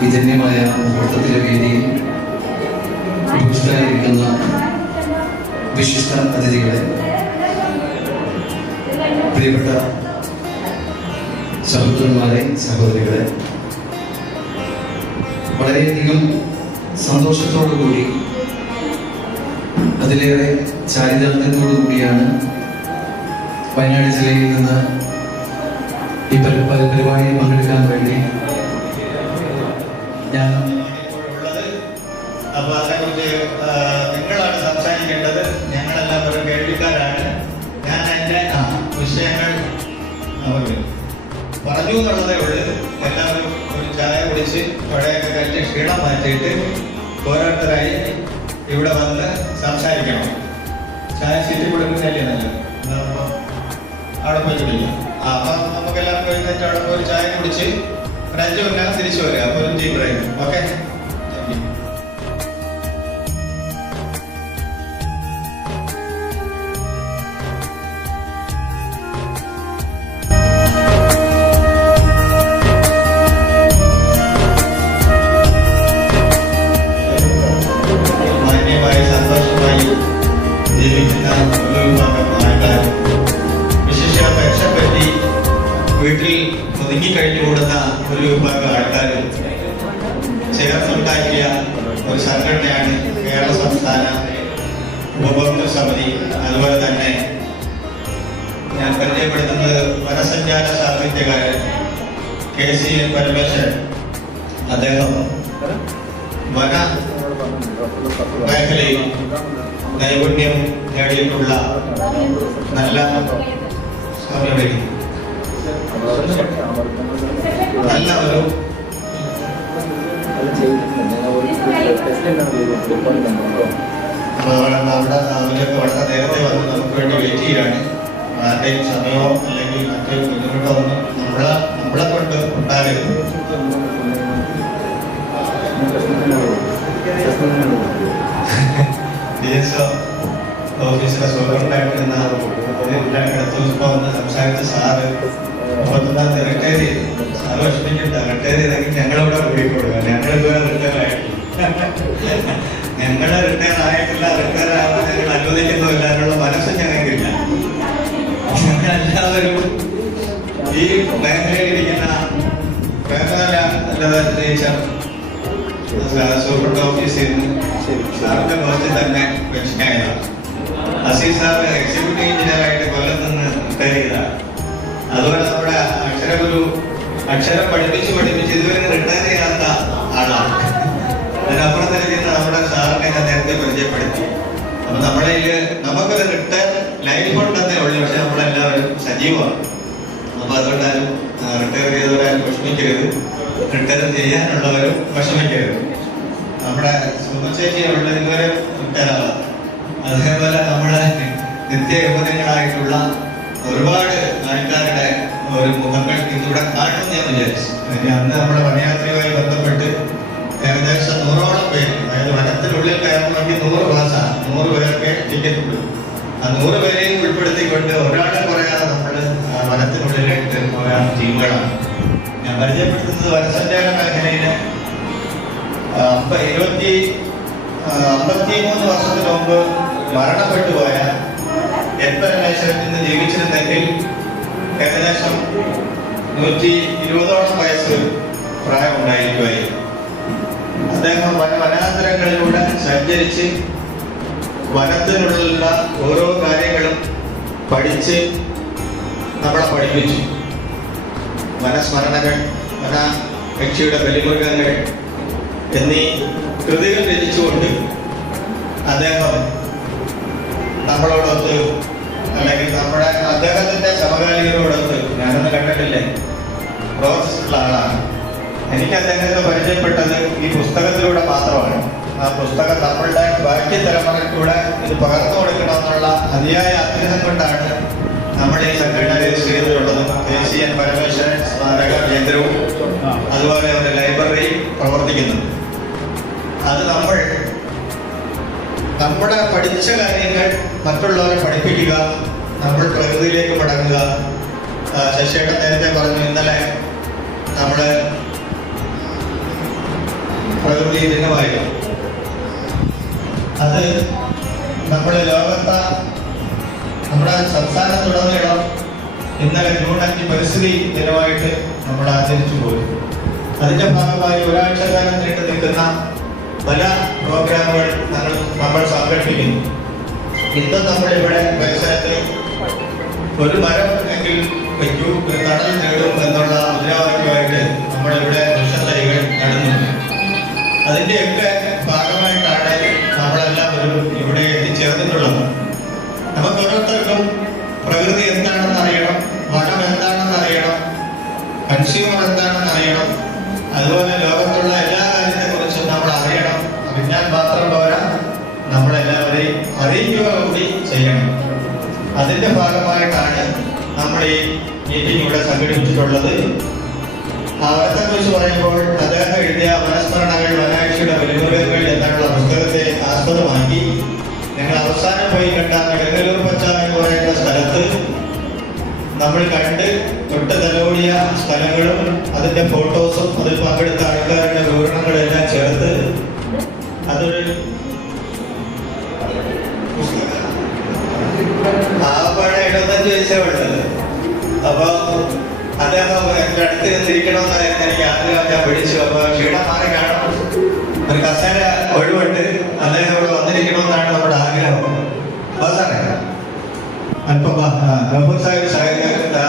വിജന്യമായ മുഹൂർത്തത്തിലെ വേദിയിൽ ഉപവിഷ്ടരായിരിക്കുന്ന വിശിഷ്ട അതിഥികളെ, പ്രിയപ്പെട്ട സഹോദരന്മാരെ, സഹോദരികളെ, വളരെയധികം സന്തോഷത്തോടുകൂടി അതിലേറെ ചാരിതാർത്ഥ്യത്തോടുകൂടിയാണ് വയനാട് ജില്ലയിൽ നിന്ന് ഈ പരിപാടിയിൽ പങ്കെടുക്കാൻ വേണ്ടി ഞാൻ അപ്പൊ അതേക്കുറിച്ച് നിങ്ങളാണ് സംസാരിക്കേണ്ടത്. ഞങ്ങളെല്ലാം ഒരു കേൾവിക്കാരാണ്. ഞാൻ എൻ്റെ വിഷയങ്ങൾ പറഞ്ഞു എന്നുള്ളതേ ഉള്ളൂ. എല്ലാവരും ഒരു ചായ കുടിച്ച് പഴയൊക്കെ കഴിച്ച് ക്ഷീണം മാറ്റിയിട്ട് ഓരോരുത്തരായി ഇവിടെ വന്ന് സംസാരിക്കണം. ചായ സീറ്റ് കൊടുക്കുന്നതല്ലേ നല്ലത്. അവിടെ പോയി കുടിക്കാം. അപ്പം നമുക്കെല്ലാം കഴിഞ്ഞിട്ട് അവിടെ പോയി ചായ കുടിച്ച് ഒരു 5 മിനിറ്റ് തിരിച്ചു വരിക. അപ്പോൾ ഒരു ടീ ബ്രേക്ക്. ഓക്കെ. മാന്യമായി സന്തോഷമായി ജീവിക്കുന്ന ഒരു ഭാഗം ആൾക്കാർ, വിശേഷ രക്ഷപ്പെട്ടി വീട്ടിൽ ഒതുങ്ങിക്കഴിഞ്ഞു കൂടുന്ന ഒരു വിഭാഗം ആൾക്കാർ ചേർന്നുണ്ടാക്കിയ ഒരു സംഘടനയാണ് കേരള സംസ്ഥാന ഉപഭോക്തൃ സമിതി. അതുപോലെ തന്നെ ഞാൻ പരിചയപ്പെടുത്തുന്നത് വനസഞ്ചാര സാഹിത്യകാരൻ KCN പരമേശ്വരൻ. അദ്ദേഹം വന മേഖലയിൽ നൈപുണ്യം നേടിയിട്ടുള്ള നല്ല ഒരു അവരൊക്കെ വളരെ നേരത്തെ വന്ന് നമുക്ക് വേണ്ടി വെയിറ്റ് ചെയ്യാണ്. ആരുടെയും സമയമോ അല്ലെങ്കിൽ മറ്റു ബുദ്ധിമുട്ടോ ഒന്നും നമ്മളെ കൊണ്ട് ഉണ്ടാകരുത്. DSO ഓഫീസിലെ സൂപ്രണ്ടായിട്ടിരുന്ന വന്ന് സംസാരിച്ച സാറ് 31 റിട്ടയർ ചെയ്തു. സാറ് വിഷമിച്ചിട്ട് റിട്ടയർ ചെയ്തെങ്കിൽ ഞങ്ങളിവിടെ കൂടിക്കൊടുക്കുക. ഞങ്ങളിതുവരെ റിട്ടയർ ആയിട്ടില്ല. ഞങ്ങളെ റിട്ടയർ ആയിട്ടില്ല. റിട്ടയർ ആവാൻ ഞങ്ങൾ അനുവദിക്കുന്നില്ല എന്നുള്ള മനസ്സ് ഞങ്ങൾക്കില്ല. ഞങ്ങളെല്ലാവരും ഈ മേഖലയിൽ ഇരിക്കുന്ന ടീച്ചർ സൂപ്രണ്ട് ഓഫീസിൽ നിന്ന് സാറിന്റെ പോസ്റ്റിൽ തന്നെ പെൻഷനായതാണ്. അസീസ് സാർ എക്സിക്യൂട്ടീവ് എഞ്ചിനീയർ ആയിട്ട് കൊല്ലത്ത് നിന്ന് റിട്ടയർ ചെയ്തതാണ്. അതുപോലെ നമ്മുടെ അക്ഷരഗുരു അക്ഷരം പഠിപ്പിച്ച് ഇതുവരെ റിട്ടയർ ചെയ്യാത്ത ആളാണ്. അതിനപ്പുറം തന്നെ നമ്മുടെ സാറിനെ ഞാൻ നേരത്തെ പരിചയപ്പെടുത്തി. അപ്പൊ നമുക്കൊരു റിട്ടയർ ലൈഫ് ഉണ്ടെന്നേ ഉള്ളൂ. പക്ഷെ നമ്മളെല്ലാവരും സജീവമാണ്. അപ്പൊ അതുകൊണ്ടാലും റിട്ടയർ ചെയ്തവരാരും വിഷമിക്കരുത്. റിട്ടയർ ചെയ്യാനുള്ളവരും വിഷമിക്കരുത്. നമ്മുടെ സുഹൃത്തേച്ചിയുള്ള ഇതുവരെ റിട്ടയർ ആവാം. അതേപോലെ നമ്മുടെ നിത്യയൗവനങ്ങളായിട്ടുള്ള ഒരുപാട് ആൾക്കാരുടെ ഒരു മുഖങ്ങൾ ഇന്നിവിടെ കാണുമെന്ന് ഞാൻ വിചാരിച്ചു. അന്ന് നമ്മുടെ വനയാത്രയുമായി ബന്ധപ്പെട്ട് ഏകദേശം 100ഓളം പേര്, അതായത് വനത്തിനുള്ളിൽ കയറണമെങ്കിൽ 100 പാസ്സാണ്. 100 പേർക്ക് ടിക്കറ്റ് ഉള്ളൂ. ആ 100 പേരെയും ഉൾപ്പെടുത്തിക്കൊണ്ട് ഒരാളെ കുറയാതെ നമ്മൾ വനത്തിനുള്ളിലേക്ക് പോയ ടീമുകളാണ്. ഞാൻ പരിചയപ്പെടുത്തുന്നത് വനസഞ്ചാര മേഖലയില് 53 വർഷത്തിന് മുമ്പ് മരണപ്പെട്ടു പോയ പരമേശ്വരൻ ഇന്ന് ജീവിച്ചിരുന്നെങ്കിൽ ഏകദേശം 120ഓളം വയസ്സ് പ്രായമുണ്ടായിരിക്കുമായിരുന്നു. അദ്ദേഹം വനാന്തരങ്ങളിലൂടെ സഞ്ചരിച്ച് വനത്തിനുള്ള ഓരോ കാര്യങ്ങളും പഠിച്ച് നമ്മളെ പഠിപ്പിച്ചു. വനസ്മരണകൾ, വന പക്ഷിയുടെ ബലിമൃഗങ്ങൾ എന്നീ കൃതികൾ രചിച്ചുകൊണ്ട് അദ്ദേഹം നമ്മളോടൊത്ത്, അല്ലെങ്കിൽ അദ്ദേഹത്തിന്റെ സമകാലികരോടൊത്ത്, ഞാനൊന്നും കണ്ടിട്ടില്ലേ, പ്രവർത്തിച്ചിട്ടുള്ള ആളാണ്. എനിക്ക് അദ്ദേഹത്തെ പരിചയപ്പെട്ടത് ഈ പുസ്തകത്തിലൂടെ മാത്രമാണ്. ആ പുസ്തകം നമ്മളുടെ ബാക്കി തലമുറയ്ക്കൂടെ ഇത് പകർന്നു കൊടുക്കണമെന്നുള്ള അതിയായ ആഗ്രഹം കൊണ്ടാണ് നമ്മൾ ഈ സംഘടന രജിസ്റ്റർ ചെയ്തിട്ടുള്ളതും. KCN പരമേശ്വരൻ സ്മാരക കേന്ദ്രവും അതുപോലെ ഒരു ലൈബ്രറിയും പ്രവർത്തിക്കുന്നു. അത് നമ്മുടെ പഠിച്ച കാര്യങ്ങൾ മറ്റുള്ളവരെ പഠിപ്പിക്കുക, നമ്മൾ പ്രകൃതിയിലേക്ക് മടങ്ങുക. ശശിയേട്ടൻ നേരത്തെ പറഞ്ഞു, ഇന്നലെ നമ്മള് സംസ്ഥാനത്തുടനീളം ഇന്നലെ ജൂൺ 5 പരിസ്ഥിതി ദിനമായിട്ട് നമ്മൾ ആചരിച്ചു പോയി. അതിന്റെ ഭാഗമായി ഒരാഴ്ചക്കാലം നീണ്ടു നിൽക്കുന്ന പല പ്രോഗ്രാമുകൾ നമ്മൾ സംഘടിപ്പിക്കുന്നു. ഇന്ന് നമ്മളിവിടെ പരിസരത്ത് ഒരു മരം എങ്കിൽ വയ്ക്കൂ, ഒരു തണൽ നേടും എന്നുള്ള മുദ്രാവാക്യമായിട്ട് നമ്മളിവിടെ വൃക്ഷത്തൈകൾ നടുന്നുണ്ട്. അതിന്റെയൊക്കെ ഭാഗമായിട്ടാണ് നമ്മളെല്ലാവരും ഇവിടെ എത്തിച്ചേർന്നിട്ടുള്ളത്. നമുക്ക് ഓരോരുത്തർക്കും പ്രകൃതി എന്താണെന്ന് അറിയണം, വനം എന്താണെന്ന് അറിയണം, കൺസ്യൂമർ എന്താണെന്ന് അറിയണം, അതുപോലെ ലോകത്തുള്ള എല്ലാ കാര്യത്തെക്കുറിച്ചും നമ്മൾ അറിയണം. അറിഞ്ഞാൽ മാത്രം പോരാ, നമ്മളെല്ലാവരെയും അറിയിക്കുക കൂടി ചെയ്യണം. അതിന്റെ ഭാഗമായിട്ടാണ് നമ്മൾ ഈ മീറ്റിംഗ് ഇവിടെ സംഘടിപ്പിച്ചിട്ടുള്ളത്. അവരത്തെ കുറിച്ച് പറയുമ്പോൾ അദ്ദേഹം എഴുതിയ മനസ്മരണകൾ വനാഴ്ചയുടെ വെല്ലുവിളികൾ എന്നുള്ള പുസ്തകത്തെ ആസ്പദമാക്കി ഞങ്ങൾ അവസാനം പോയി കണ്ട നെടുങ്ങല്ലൂർ പച്ച എന്ന് പറയുന്ന സ്ഥലത്ത് നമ്മൾ കണ്ട് തൊട്ട് തലോടിയ സ്ഥലങ്ങളും അതിന്റെ ഫോട്ടോസും അതിൽ പങ്കെടുത്ത ആൾക്കാരുടെ വിവരണങ്ങളെല്ലാം ചേർത്ത് അതൊരു ആകപ്പാടെ 75 വയസ്സേ ഉള്ളത്. അപ്പൊ അദ്ദേഹം എന്റെ അടുത്ത് നിന്നിരിക്കണമെന്ന് എനിക്ക് ആഗ്രഹം. ഞാൻ പിടിച്ചു. അപ്പൊ ക്ഷീണം മാറി കാണും, ഒരു കസേര ഒഴിവുണ്ട്, അദ്ദേഹം ഇവിടെ വന്നിരിക്കണമെന്നാണ് നമ്മുടെ ആഗ്രഹം. അല്പം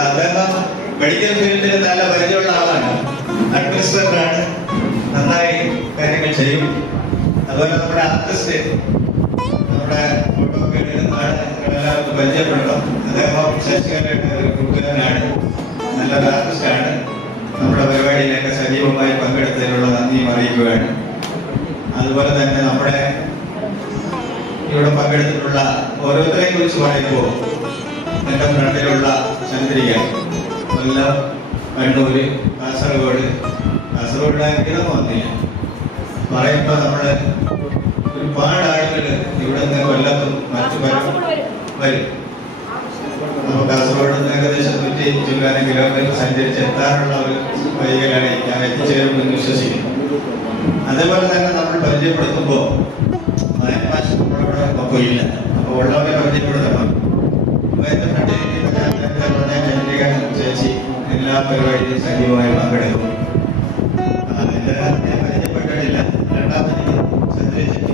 അദ്ദേഹം മെഡിക്കൽ ഫീൽഡിൽ നല്ല പരിചയമുള്ള ആളാണ്, അഡ്മിനിസ്ട്രേറ്ററാണ്, നന്നായി കാര്യങ്ങൾ ചെയ്യും. അതുപോലെ നമ്മുടെ ആർട്ടിസ്റ്റ്, നമ്മുടെ ഫോട്ടോ ഒക്കെ എടുക്കുന്നതാണ്, നിങ്ങളെല്ലാവർക്കും പരിചയപ്പെടണം. അദ്ദേഹം ശശികലയുടെ ഒരു കൂട്ടുകാരനാണ്, നല്ലൊരു ആർട്ടിസ്റ്റാണ്. നമ്മുടെ പരിപാടിയിലൊക്കെ സജീവമായി പങ്കെടുത്തതിനുള്ള നന്ദിയും അറിയിക്കുകയാണ്. അതുപോലെ തന്നെ നമ്മുടെ ഇവിടെ പങ്കെടുത്തിട്ടുള്ള ഓരോരുത്തരെയും കുറിച്ച് പറയുമ്പോൾ എൻ്റെ ഫ്രണ്ടിലുള്ള ചന്ദ്രിക, കൊല്ലം, കണ്ണൂര്, കാസർഗോഡാണെങ്കിലും വന്നില്ല പറയുമ്പോൾ നമ്മള് ഒരുപാട് ആളുകൾ ഇവിടെ നിന്ന് കൊല്ലത്തും മറ്റു വരും. നമ്മൾ കാസർഗോഡ് നിന്ന് ഏകദേശം 150 കിലോമീറ്റർ സഞ്ചരിച്ച് എത്താനുള്ള ഒരു വഴികളാണ് ഞാൻ എത്തിച്ചേരുമെന്ന് വിശ്വസിക്കുന്നു. അതേപോലെ തന്നെ നമ്മൾ പരിചയപ്പെടുത്തുമ്പോൾ ഭാഷ നമ്മളിവിടെ ഒപ്പമില്ല, അപ്പോൾ ഉള്ളവരെ പരിചയപ്പെടുത്തണം. ചന്ദ്രിക ചേച്ചി എല്ലാ പരിപാടിയും സജീവമായി പങ്കെടുക്കും. അതിൻ്റെ ഞാൻ പരിചയപ്പെട്ടിട്ടില്ല. രണ്ടാമത് ചന്ദ്രിക ചേച്ചി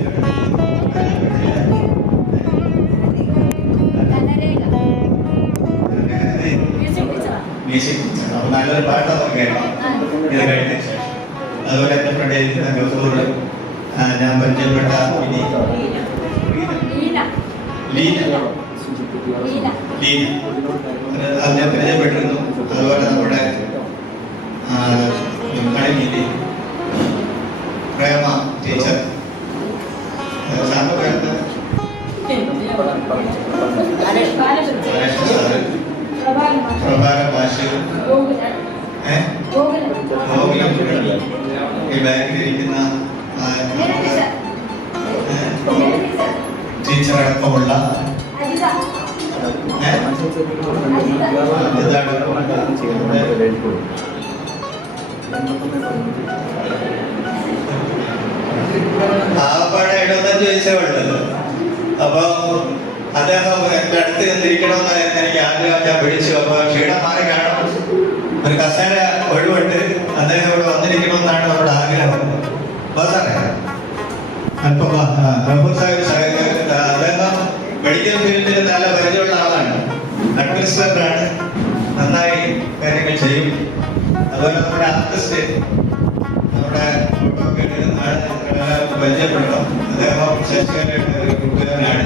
പരിചയപ്പെട്ടില്ല. മ്യൂസിക് അപ്പൊ നല്ലൊരു പാട്ടൊക്കെ കേൾക്കാം ഇത് കഴിഞ്ഞ ശേഷം. അതുപോലെ എൻ്റെ ഫ്രണ്ട് ഞാൻ പരിചയപ്പെട്ട ലീന, അത് ഞാൻ പരിചയപ്പെട്ടിരുന്നു. അതുപോലെ നമ്മുടെ കളിമില്ലി പ്രേമ ടീച്ചർ, പ്രഭാര ഭാഷ, ഈ ബാങ്കിലിരിക്കുന്ന ടീച്ചർ അടക്കമുള്ള ആകപ്പാടെ 75 വയസ്സേ ഉള്ളത്. അപ്പൊ അദ്ദേഹം എന്റെ അടുത്ത് നിന്നിരിക്കണമെന്ന് എനിക്ക് ആഗ്രഹം. ഞാൻ പിടിച്ചു. അപ്പൊ ക്ഷീണം മാറി കാണും, ഒരു കസേര ഒഴിവുണ്ട്, അദ്ദേഹം ഇവിടെ വന്നിരിക്കണമെന്നാണ് നമ്മുടെ ആഗ്രഹം. അല്പം അദ്ദേഹം മെഡിക്കൽ ഫീൽഡിൽ നല്ല പരിചയമുള്ള ആളാണ്, അഡ്മിനിസ്ട്രേറ്ററാണ്, നന്നായി കാര്യങ്ങൾ ചെയ്യും. അതുപോലെ നമ്മുടെ ആർട്ടിസ്റ്റ്, നമ്മുടെ ഫോട്ടോ ഒക്കെ എടുക്കുന്നതാണ്, നിങ്ങളെല്ലാവർക്കും പരിചയപ്പെടണം. അദ്ദേഹം ശശികലയുടെ ഒരു കൂട്ടുകാരനാണ്,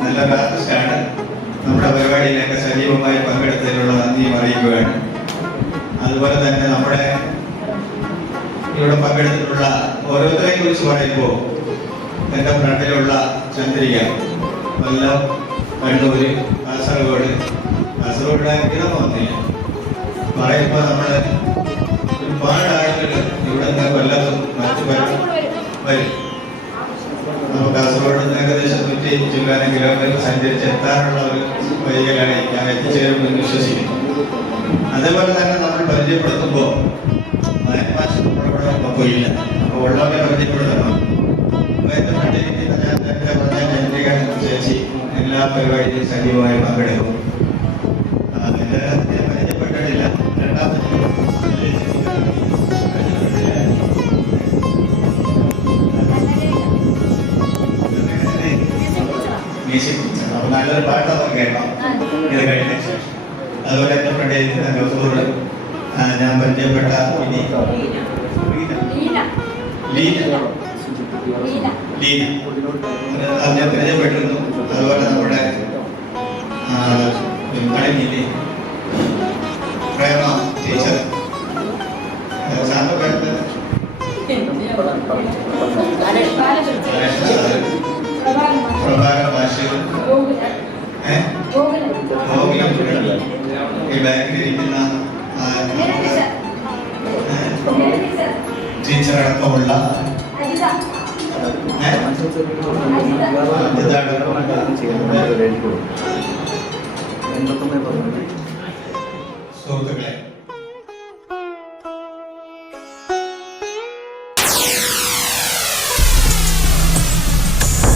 നല്ലൊരു ആർട്ടിസ്റ്റാണ്. നമ്മുടെ പരിപാടിയിലൊക്കെ സജീവമായി പങ്കെടുത്തതിനുള്ള നന്ദിയും അറിയിക്കുകയാണ്. അതുപോലെ തന്നെ നമ്മുടെ ഇവിടെ പങ്കെടുത്തിട്ടുള്ള ഓരോരുത്തരെയും കുറിച്ച് പറയുമ്പോൾ എൻ്റെ ഫ്രണ്ടിലുള്ള ചന്ദ്രിക, കൊല്ലം, കണ്ണൂര്, കാസർഗോഡാണെങ്കിലും വന്നില്ല പറയുമ്പോൾ നമ്മൾ ഒരുപാട് ആളുകൾ ഇവിടെ നിന്ന് കൊല്ലത്തും മറ്റു വരും. നമ്മൾ കാസർഗോഡ് നിന്ന് ഏകദേശം 150 കിലോമീറ്റർ സഞ്ചരിച്ച് എത്താനുള്ള ഒരു വഴികളാണ് ഞാൻ എത്തിച്ചേരുമെന്ന് വിശ്വസിക്കുന്നു. അതേപോലെ തന്നെ നമ്മൾ പരിചയപ്പെടുത്തുമ്പോൾ ഭാഷ നമ്മളിവിടെ ഒപ്പമില്ല, അപ്പോൾ ഉള്ളവരെ പരിചയപ്പെടുത്തണം. ചന്ദ്രിക ചേച്ചി എല്ലാ പരിപാടിയിലും സജീവമായി പങ്കെടുക്കും. അപ്പൊ നല്ലൊരു പാട്ട് നമുക്ക് കേൾക്കാം ഇത് കഴിഞ്ഞ ശേഷം. അതുപോലെ എന്റെ ഫ്രണ്ട് ഗഫൂർ, ഞാൻ പരിചയപ്പെട്ട ലീന അത് ഞാൻ പരിചയപ്പെട്ടിരുന്നു. അതുപോലെ നമ്മുടെ മണിമില്ലി പ്രേമ ടീച്ചർ, പ്രഭാകര മാഷ്, ഈ ബാങ്കിലിരിക്കുന്ന ടീച്ചറടക്കമുള്ള സുഹൃത്തുക്കളെ,